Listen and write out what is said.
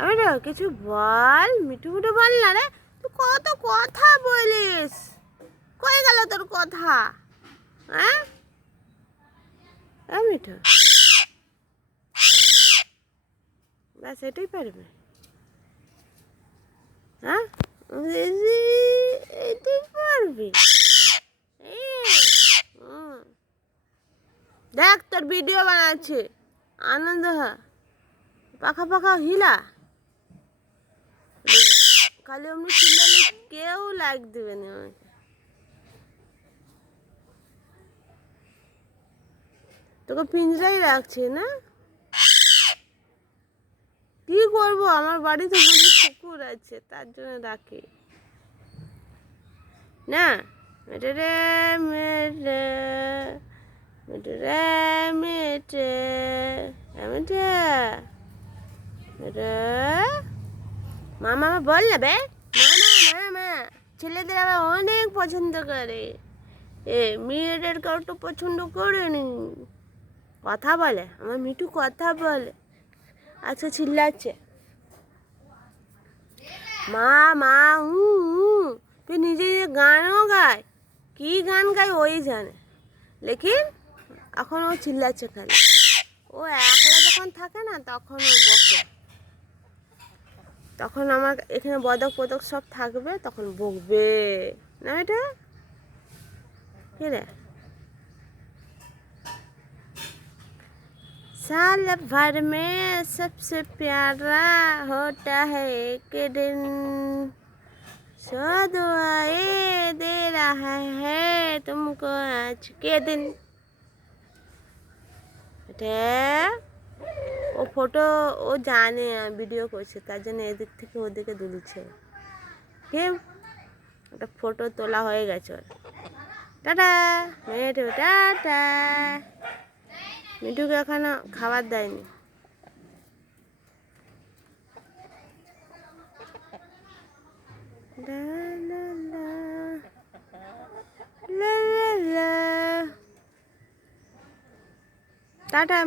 আমি কিছু বল, মিঠু মিঠু বল না রে। তুই কত কথা বলিস, কই গেল তোর কথা? হ্যাঁ মিঠু, ব্যাস এটাই পারবে? হ্যাঁ এটাই পারবি? দেখ তোর ভিডিও বানাচ্ছে, আনন্দ হয়, পাখা পাখা হিলা। খালি অমনি চিল্লালে কেউ লাইক দেবে না আমাকে। তোকে পিঞ্জরাই রাখছে না? কি করবো, আমার বাড়িতে প্রচুর কুকুর আছে, তার জন্য রাখি না। মেটে রে মেটে, মেটে রে মেটে, মেটে মেটে। মামা বল না বে, মামা মামা। ছেলেদের আবার অনেক পছন্দ করে, মেয়েদের কেউ তো পছন্দ করেনি। কথা বলে আমার মিঠু, কথা বলে। আচ্ছা চিল্লাচ্ছে মা মা। তুই নিজে নিজে গানও গায়, কি গান গায় ওই জানে, লেকিন এখন ও চিল্লাচ্ছে খালি। ও একলা যখন থাকে না তখন ও বকে, তখন আমার এখানে বদক পদক সব থাকবে, তখন বকবে না। এটা কে রে? साल भर में सबसे प्यारा होता है एक दिन, सौ दुआएं दे रहा है तुमको आज के दिन। ও ফটো ও জানে ভিডিও করছে, তার জন্য এদিক থেকে ওদিকে দুলছে। কেউ একটা ফটো তোলা হয়ে গেছে ওর। Tata মেটু, tata. মিঠুকে এখনো খাবার দেয়নি। টাটা।